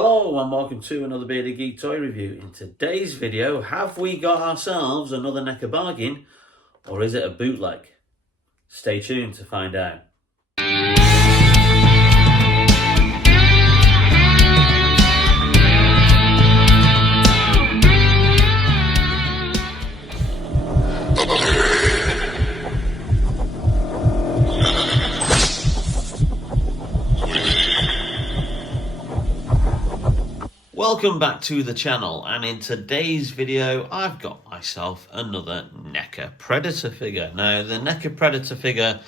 Hello and welcome to another Bearded Geek toy review. In today's video, have we got ourselves another NECA bargain or is it a bootleg? Stay tuned to find out. Welcome back to the channel, and in today's video I've got myself another NECA Predator figure. Now the NECA Predator figure,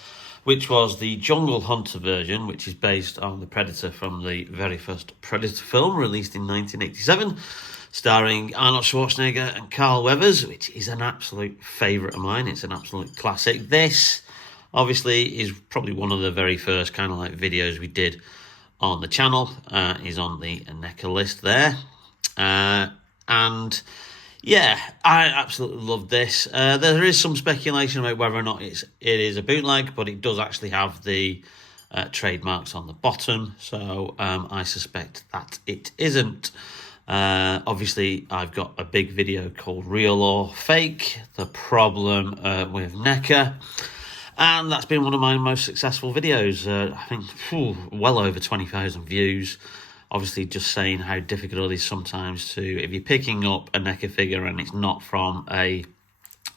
which was the Jungle Hunter version, which is based on the Predator from the very first Predator film released in 1987, starring Arnold Schwarzenegger and Carl Weathers, which is an absolute favourite of mine. It's an absolute classic. This obviously is probably one of the very first kind of like videos we did on the channel. Is on the NECA list there, and yeah, I absolutely love this. There is some speculation about whether or not it is a bootleg, but it does actually have the trademarks on the bottom, so I suspect that it isn't. Obviously I've got a big video called Real or Fake, the problem with NECA. And that's been one of my most successful videos. I think well over 20,000 views. Obviously just saying how difficult it is sometimes to, if you're picking up a NECA figure and it's not from a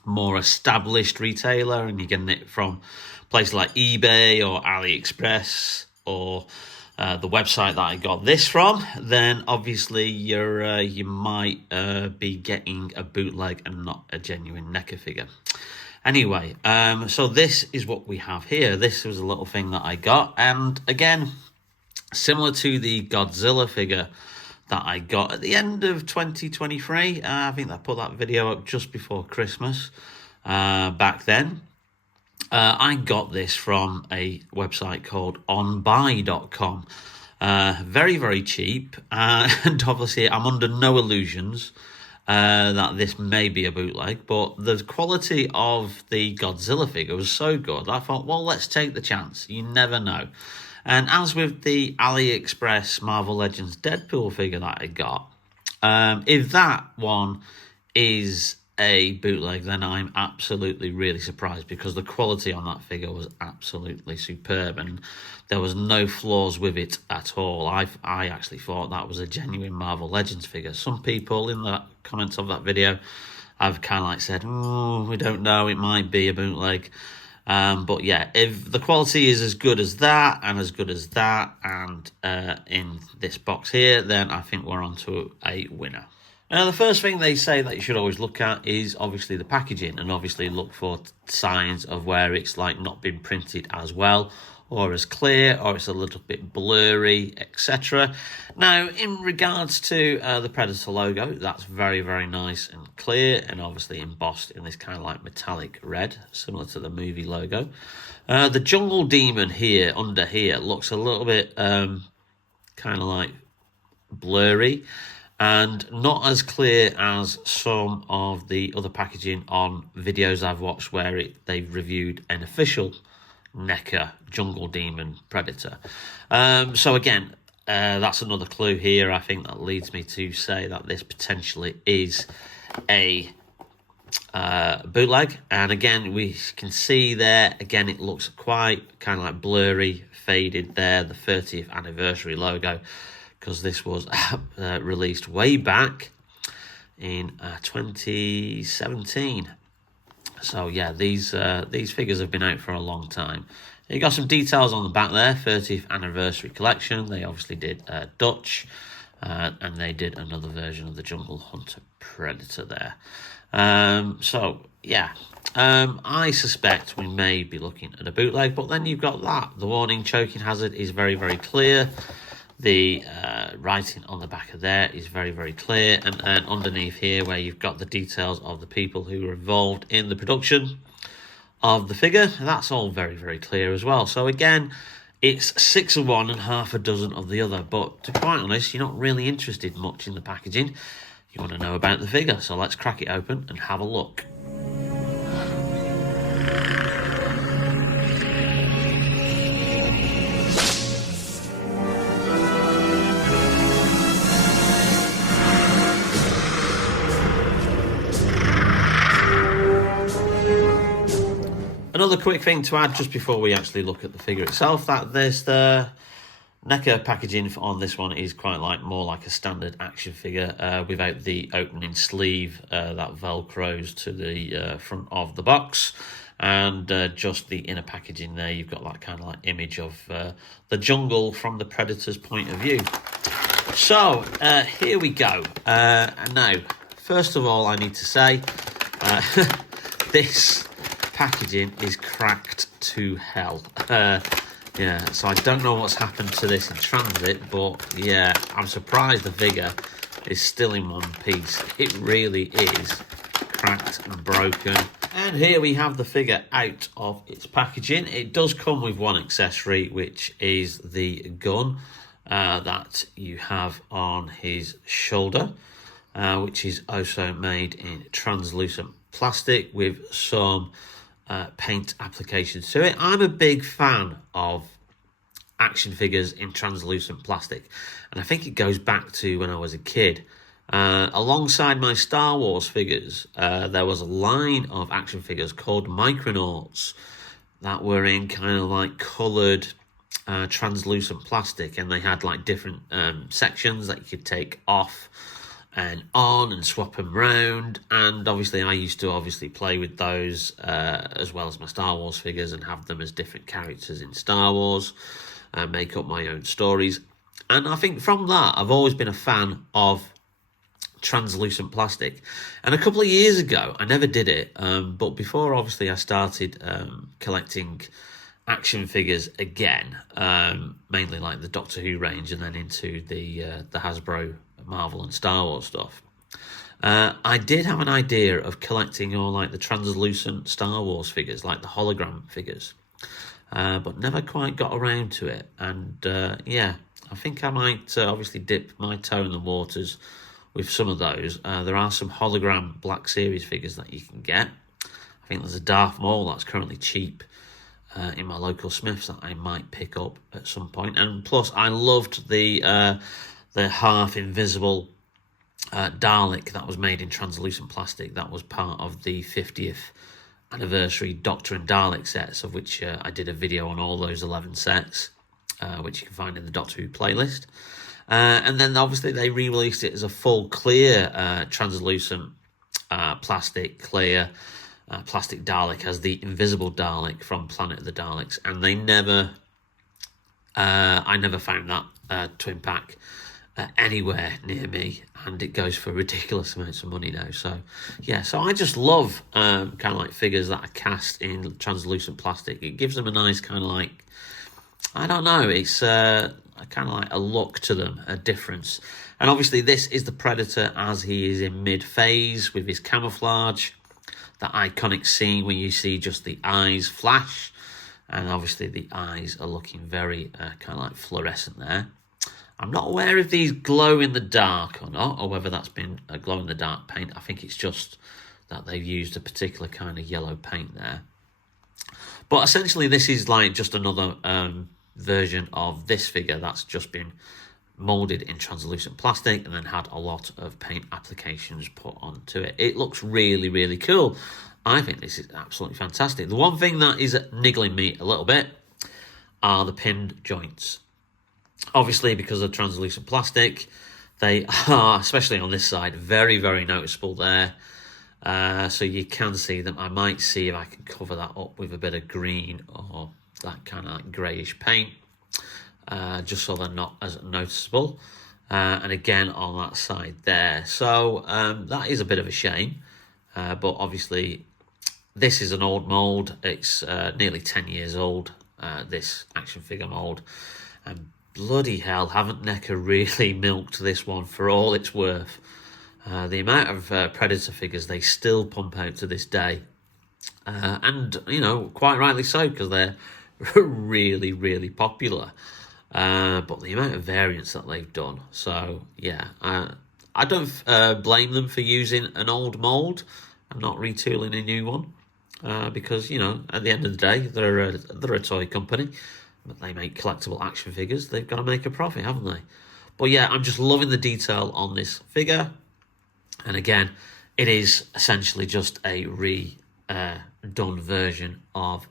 more established retailer and you're getting it from places like eBay or AliExpress or the website that I got this from, then obviously you might be getting a bootleg and not a genuine NECA figure. Anyway, so this is what we have here. This was a little thing that I got, and again, similar to the Godzilla figure that I got at the end of 2023. I think I put that video up just before Christmas back then. I got this from a website called onbuy.com. Very, very cheap, and obviously I'm under no illusions that this may be a bootleg, but the quality of the Godzilla figure was so good, I thought, well, let's take the chance. You never know. And as with the AliExpress Marvel Legends Deadpool figure that I got, if that one is a bootleg, then I'm absolutely really surprised, because the quality on that figure was absolutely superb and there was no flaws with it at all. I actually thought that was a genuine Marvel Legends figure. Some people in the comments of that video have kind of like said, oh, we don't know, it might be a bootleg. But yeah, if the quality is as good as that and as good as that and in this box here, then I think we're on to a winner. Now, the first thing they say that you should always look at is obviously the packaging, and obviously look for signs of where it's like not been printed as well, or as clear, or it's a little bit blurry, etc. Now, in regards to the Predator logo, that's very, very nice and clear, and obviously embossed in this kind of like metallic red, similar to the movie logo. The Jungle Demon here, under here, looks a little bit kind of like blurry, and not as clear as some of the other packaging on videos I've watched where they've reviewed an official NECA Jungle Demon Predator. So again, that's another clue here. I think that leads me to say that this potentially is a bootleg. And again, we can see there, again, it looks quite kind of like blurry, faded there, the 30th anniversary logo, because this was released way back in 2017. So yeah, these figures have been out for a long time. You got some details on the back there, 30th anniversary collection. They obviously did Dutch, and they did another version of the Jungle Hunter Predator there. So yeah, I suspect we may be looking at a bootleg, but then you've got that. The warning choking hazard is very, very clear. The writing on the back of there is very, very clear, and underneath here where you've got the details of the people who were involved in the production of the figure, that's all very, very clear as well. So again, it's 6 of one and half a dozen of the other, but to be quite honest, you're not really interested much in the packaging. You want to know about the figure, so let's crack it open and have a look. Another quick thing to add just before we actually look at the figure itself, that there's the NECA packaging on this one is quite more like a standard action figure without the opening sleeve that velcros to the front of the box, and just the inner packaging there. You've got that kind of like image of the jungle from the Predator's point of view. So here we go. And now, first of all, I need to say this packaging is cracked to hell. Yeah, so I don't know what's happened to this in transit, but yeah, I'm surprised the figure is still in one piece. It really is cracked and broken. And here we have the figure out of its packaging. It does come with one accessory, which is the gun that you have on his shoulder, which is also made in translucent plastic with some paint applications to it. I'm a big fan of action figures in translucent plastic, and I think it goes back to when I was a kid. Alongside my Star Wars figures, there was a line of action figures called Micronauts that were in kind of like coloured translucent plastic, and they had like different sections that you could take off and on and swap them round. And obviously I used to play with those as well as my Star Wars figures, and have them as different characters in Star Wars, make up my own stories. And I think from that I've always been a fan of translucent plastic. And a couple of years ago, I never did it, but before obviously I started collecting action figures again, mainly like the Doctor Who range, and then into the Hasbro, Marvel and Star Wars stuff. I did have an idea of collecting all like the translucent Star Wars figures, like the hologram figures, but never quite got around to it. And yeah, I think I might obviously dip my toe in the waters with some of those. There are some hologram Black Series figures that you can get. I think there's a Darth Maul that's currently cheap in my local Smiths that I might pick up at some point. And plus, I loved the half invisible Dalek that was made in translucent plastic. That was part of the 50th anniversary Doctor and Dalek sets, of which I did a video on all those 11 sets, which you can find in the Doctor Who playlist. And then obviously they re-released it as a full clear translucent plastic plastic Dalek, as the invisible Dalek from Planet of the Daleks, and they never I never found that twin pack anywhere near me, and it goes for ridiculous amounts of money now. So yeah, so I just love kind of like figures that are cast in translucent plastic. It gives them a nice kind of like, I don't know, it's kind of like a look to them, a difference. And obviously this is the Predator as he is in mid-phase with his camouflage, that iconic scene where you see just the eyes flash, and obviously the eyes are looking very kind of like fluorescent there. I'm not aware if these glow in the dark or not, or whether that's been a glow in the dark paint. I think it's just that they've used a particular kind of yellow paint there. But essentially this is like just another version of this figure that's just been moulded in translucent plastic and then had a lot of paint applications put onto it. It looks really, really cool. I think this is absolutely fantastic. The one thing that is niggling me a little bit are the pinned joints. Obviously, because of translucent plastic, they are, especially on this side, very, very noticeable there. So you can see them. I might see if I can cover that up with a bit of green or that kind of like greyish paint, just so they're not as noticeable. And again, on that side there. So that is a bit of a shame. But obviously, this is an old mould. It's nearly 10 years old, this action figure mould. And bloody hell, haven't NECA really milked this one for all it's worth. The amount of Predator figures they still pump out to this day. And, you know, quite rightly so, because they're really, really popular. But the amount of variants that they've done. So, yeah, I don't blame them for using an old mould and not retooling a new one. Because, you know, at the end of the day, they're a toy company. But they make collectible action figures. They've got to make a profit, haven't they? But yeah, I'm just loving the detail on this figure. And again, it is essentially just a redone version of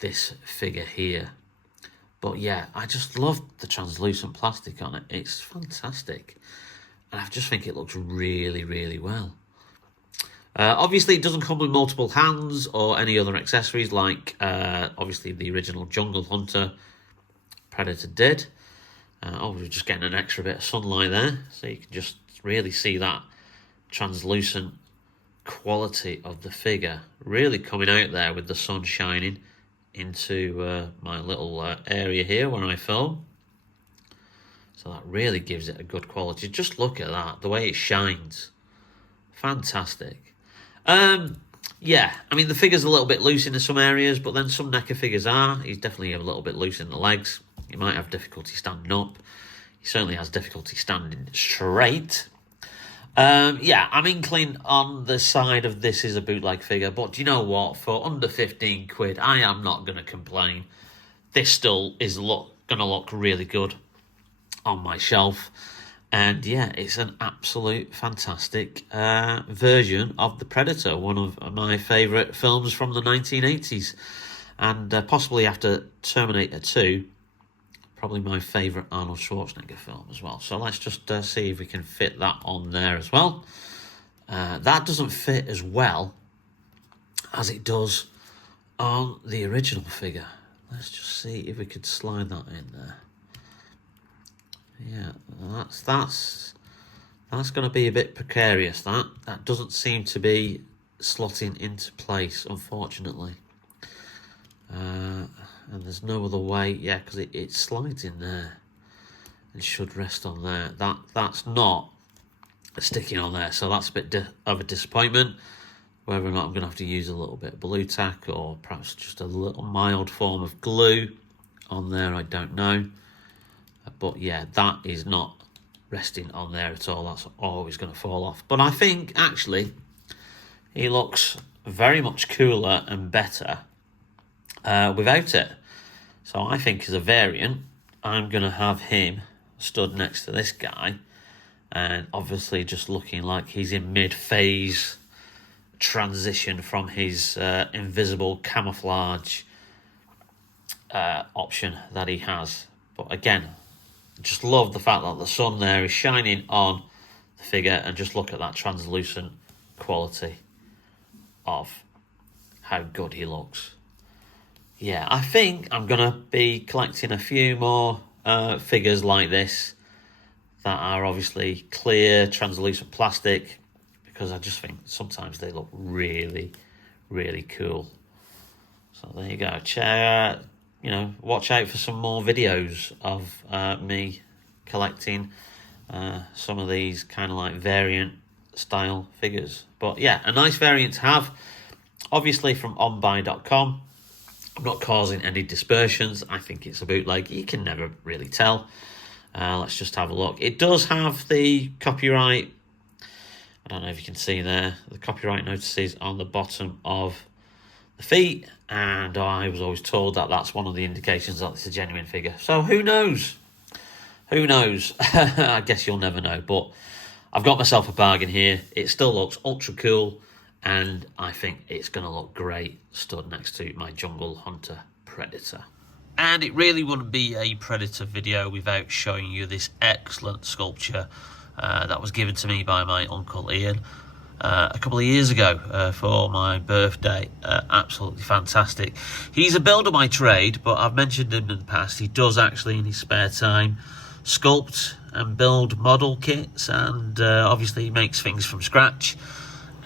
this figure here. But yeah, I just love the translucent plastic on it. It's fantastic. And I just think it looks really, really well. Obviously, it doesn't come with multiple hands or any other accessories like, obviously, the original Jungle Hunter Predator did. We're just getting an extra bit of sunlight there, so you can just really see that translucent quality of the figure really coming out there with the sun shining into my little area here where I film. So that really gives it a good quality. Just look at that, the way it shines. Fantastic. Yeah, I mean, the figure's a little bit loose in some areas, but then some NECA figures are. He's definitely a little bit loose in the legs. He might have difficulty standing up. He certainly has difficulty standing straight. Yeah, I'm inkling on the side of this is a bootleg figure, but do you know what? For under 15 quid, I am not going to complain. This still is going to look really good on my shelf. And yeah, it's an absolute fantastic version of the Predator, one of my favourite films from the 1980s. And possibly after Terminator 2, probably my favourite Arnold Schwarzenegger film as well. So let's just see if we can fit that on there as well. That doesn't fit as well as it does on the original figure. Let's just see if we could slide that in there. Yeah, that's going to be a bit precarious. That doesn't seem to be slotting into place, unfortunately. And there's no other way, yeah, because it slides in there and should rest on there. That's not sticking on there, so that's a bit of a disappointment. Whether or not I'm going to have to use a little bit of blue tack or perhaps just a little mild form of glue on there, I don't know. But yeah, that is not resting on there at all. That's always going to fall off. But I think, actually, he looks very much cooler and better without it. So I think as a variant, I'm going to have him stood next to this guy. And obviously just looking like he's in mid-phase transition from his invisible camouflage option that he has. But again, just love the fact that the sun there is shining on the figure, and just look at that translucent quality of how good he looks. Yeah, I think I'm going to be collecting a few more figures like this that are obviously clear, translucent plastic, because I just think sometimes they look really, really cool. So there you go. Watch out for some more videos of me collecting some of these kind of like variant style figures. But yeah, a nice variant to have. Obviously from onbuy.com. I'm not causing any dispersions. I think it's a bootleg. You can never really tell. Let's just have a look. It does have the copyright. I don't know if you can see there. The copyright notices on the bottom of the feet, and I was always told that that's one of the indications that it's a genuine figure. So who knows? Who knows? I guess you'll never know. But I've got myself a bargain here. It still looks ultra cool, and I think it's going to look great stood next to my Jungle Hunter Predator. And it really wouldn't be a Predator video without showing you this excellent sculpture that was given to me by my Uncle Ian a couple of years ago for my birthday. Absolutely fantastic. He's a builder by trade, but I've mentioned him in the past. He does actually in his spare time sculpt and build model kits, and obviously he makes things from scratch.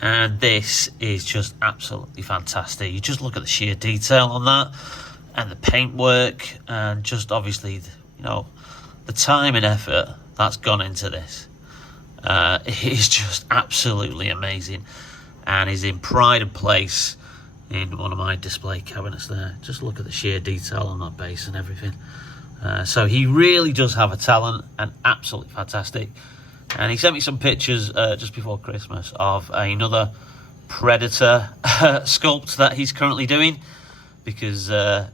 And this is just absolutely fantastic. You just look at the sheer detail on that, and the paintwork, and just obviously, the time and effort that's gone into this. It is just absolutely amazing, and is in pride of place in one of my display cabinets there. Just look at the sheer detail on that base and everything. So he really does have a talent, and absolutely fantastic. And he sent me some pictures just before Christmas of another Predator sculpt that he's currently doing, because the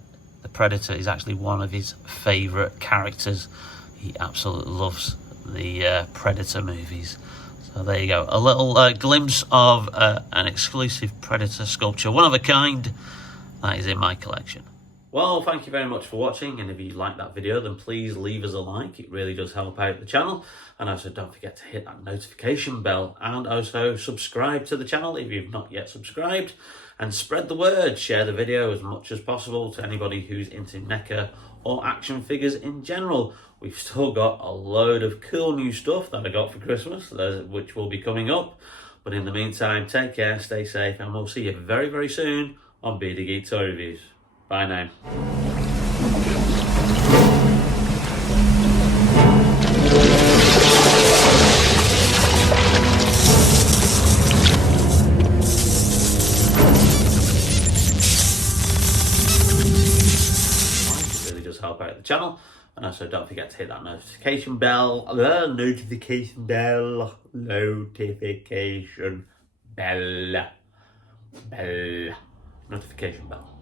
Predator is actually one of his favourite characters. He absolutely loves the Predator movies. So there you go, a little glimpse of an exclusive Predator sculpture, one of a kind, that is in my collection. Well, thank you very much for watching, and if you liked that video, then please leave us a like. It really does help out the channel. And also don't forget to hit that notification bell, and also subscribe to the channel if you've not yet subscribed, and spread the word. Share the video as much as possible to anybody who's into NECA or action figures in general. We've still got a load of cool new stuff that I got for Christmas, which will be coming up. But in the meantime, take care, stay safe, and we'll see you very, very soon on Bearded Geek Toy Reviews. Bye now. It really does help out the channel. And also don't forget to hit that notification bell. Notification bell. Notification bell. Notification bell.